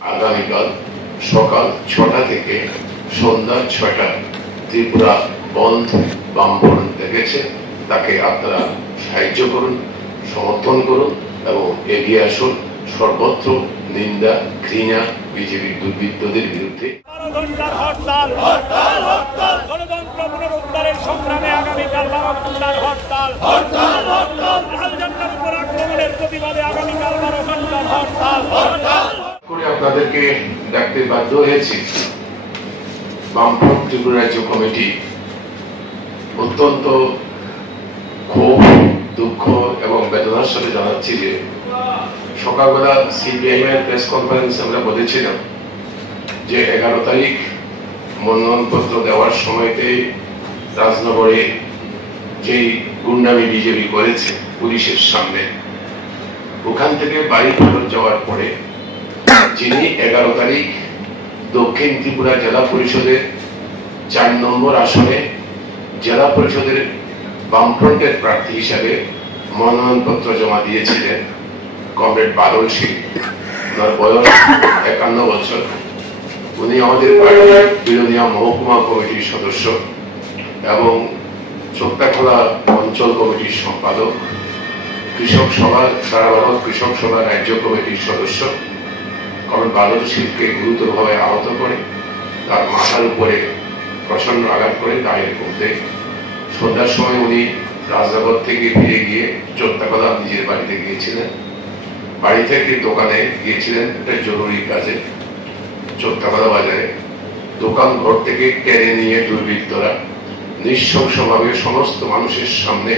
আগামীকাল সকাল ৬টা থেকে সন্ধ্যা ৬টা ত্রিপুরা বন্ধ বামফ্রন্ট দেখেছে, তাকে আপনারা সাহায্য করুন, সমর্থন করুন এবং এগিয়ে আসুন সর্বত্র নিন্দা ঘৃণা বিজেপির দুর্বৃত্তদের বিরুদ্ধে। গণতন্ত্র পুনরুদ্ধারের সংগ্রামে আগামীকাল 12 ঘন্টার হরতাল। লালঝান্ডার উপর আক্রমণের প্রতিবাদে আগামীকাল 12 ঘন্টার হরতাল। করে আপনাদেরকে ডাকতে বাধ্য হয়েছি। বামফ্রন্ট ত্রিপুরা রাজ্য কমিটি অত্যন্ত ক্ষোভ, দুঃখ এবং বেদনার সাথে জানাচ্ছি যে সকালবেলা সিপিআইএম এর প্রেস কনফারেন্সে আমরা বলেছিলাম যে 11 তারিখ মনোনয়নপত্র দেওয়ার সময়তে রাজনগরে যেই গুন্ডামি বিজেপি করেছে পুলিশের সামনে, ওখান থেকে বাড়ি ফেরত যাওয়ার পরে যিনি 11 তারিখ দক্ষিণ ত্রিপুরা জেলা পরিষদের 4 নম্বর আসনে জেলা পরিষদের বামফ্রন্টের প্রার্থী হিসাবে মনোনয়নপত্র জমা দিয়েছিলেন কমরেড বাদল সিং। ওনার বয়স 51 বছর। উনি আমাদের পার্টির বিরোধীয়া মহকুমা কমিটির সদস্য এবং চোক্তাখোলা অঞ্চল কমিটির সম্পাদক, কৃষক সভা সারা ভারত কৃষক সভা রাজ্য কমিটির সদস্য। কমরেড বাদল সিংকে গুরুতরভাবে আহত করে তার মাথার উপরে প্রচন্ড আঘাত করে গায়ের মধ্যে। সন্ধ্যার সময় উনি রাজনগর থেকে ফিরে গিয়ে চোক্তাখোলা নিজের বাড়িতে গিয়েছিলেন। বাড়ি থেকে দোকানে গিয়েছিলেন একটা জরুরি কাজে চোক্তাখোলা বাজারে। দোকান ঘর থেকে টেনে নিয়ে দুর্বৃত্তরা নৃশংসভাবে সমস্ত মানুষের সামনে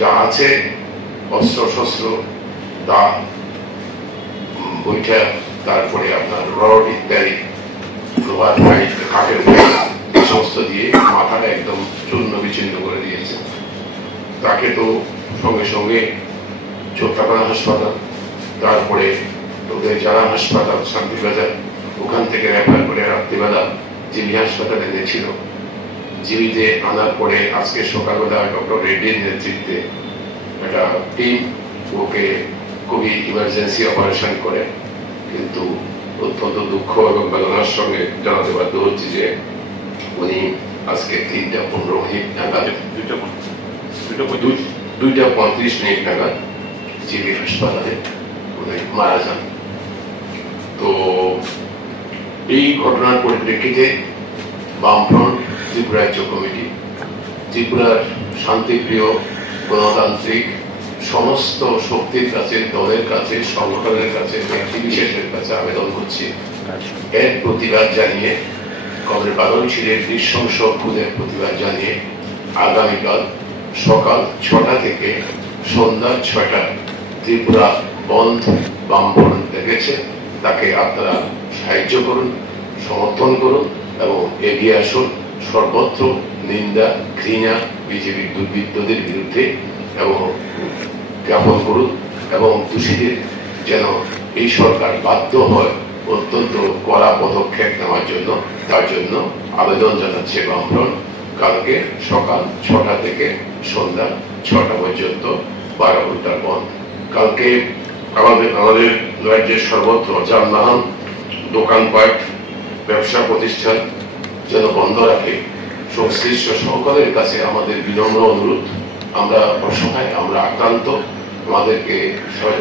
যা আছে অস্ত্র শস্ত্র, দা, বৈঠা, তারপরে আপনার রড ইত্যাদি, লোহার পাইপ, কাঠের সমস্ত দিয়ে মাথাটা একদম চূর্ণ বিচ্ছিন্ন করে দিয়েছে। তাকে তো সঙ্গে সঙ্গে চোক্তাখোলা হাসপাতাল, তারপরে ওদের যারা হাসপাতাল শান্তিবাজার, ওখান থেকে রেফার করে রাত্রিবেলা জিবি হাসপাতালে এনেছিল। জিবিতে আনার পরে আজকে সকালবেলা ডক্টর রেড্ডির নেতৃত্বে একটা টিম ওকে খুবই ইমার্জেন্সি অপারেশন করে। কিন্তু অত্যন্ত দুঃখ এবং বেদনার সঙ্গে জানাতে বাধ্য হচ্ছে যে উনি আজকে 3:15 নাগাদ 2:35 নাগাদ জিবি হাসপাতালে উনি মারা যান। তো এই ঘটনার পরিপ্রেক্ষিতে বামফ্রন্ট ত্রিপুরা রাজ্য কমিটি ত্রিপুরার শান্তিপ্রিয় গণতান্ত্রিক সমস্ত শক্তির কাছে, দলের কাছে, সংগঠনের কাছে, ব্যক্তি বিশেষের কাছে আবেদন করছি এর প্রতিবাদ জানিয়ে, কমরেড বাদল সিংয়ের নৃশংস খুনের প্রতিবাদ জানিয়ে আগামীকাল সকাল ৬টা থেকে সন্ধ্যা ৬টা ত্রিপুরা বন্ধ বামফ্রন্ট দেখেছে, তাকে আপনারা সাহায্য করুন, সমর্থন করুন এবং এগিয়ে আসুন সর্বত্র নিন্দা ঘৃণা বিজেপির দুর্বৃত্তদের বিরুদ্ধে এবং জ্ঞাপন করুন এবং দোষীদের যেন এই সরকার বাধ্য হয় অত্যন্ত কড়া পদক্ষেপ নেওয়ার জন্য, তার জন্য আবেদন জানাচ্ছে বামফ্রন্ট। কালকে সকাল ৬টা থেকে সন্ধ্যা ৬টা পর্যন্ত 12 ঘন্টার বন্ধ। কালকে আমাদের রাজ্যের সর্বত্র যানবাহন, দোকানপাট, ব্যবসা প্রতিষ্ঠান যেন বন্ধ রাখে। সংশ্লিষ্ট সকলের কাছে আমাদের বিনম্র অনুরোধ, আমরা অসহায়, আমরা আক্রান্ত, আমাদেরকে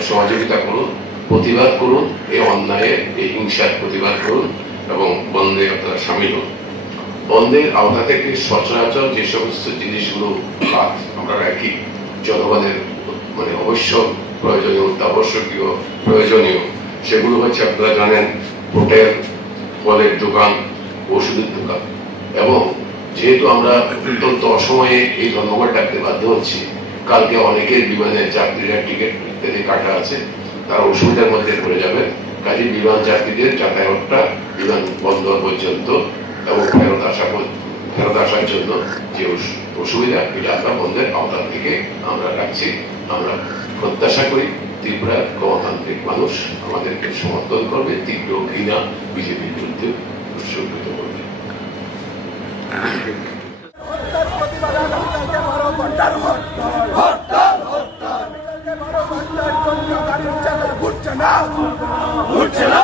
সহযোগিতা করুন, প্রতিবাদ করুন, এই অন্যায়ের এই হিংসার প্রতিবাদ করুন এবং বন্ধে আপনারা সামিল হন। বন্ধের আওতা থেকে সচরাচর যে সমস্ত জিনিসগুলো আমরা রাখি জনগণের অবশ্য প্রয়োজনীয়, অত্যাবশ্যকীয়, প্রয়োজনীয়, সেগুলো হচ্ছে আপনারা জানেন হোটেল, ফলের দোকান, ওষুধের দোকান। এবং যেহেতু আমরা অত্যন্ত অসময়ে এই ধর্মঘট ডাকতে বাধ্য হচ্ছি, কালকে অনেকের বিমানের যাত্রীরা টিকিট ইত্যাদি কাটা আছে, তারা অসুবিধার মধ্যে পড়ে যাবে। কাজে বিমান যাত্রীদের যাতায়াতটা বিমান বন্দর পর্যন্ত এবং ফেরত আসার জন্য যে অসুবিধা, এটা আমরা বন্ধের আওতা থেকে আমরা রাখছি। আমরা প্রত্যাশা করি ত্রিপুরার গণতান্ত্রিক মানুষ আমাদেরকে সমর্থন করবে, তীব্র ঘৃণা বিজেপির বিরুদ্ধে উৎসর্গিত করবে। ঘন্টার না উঠছে না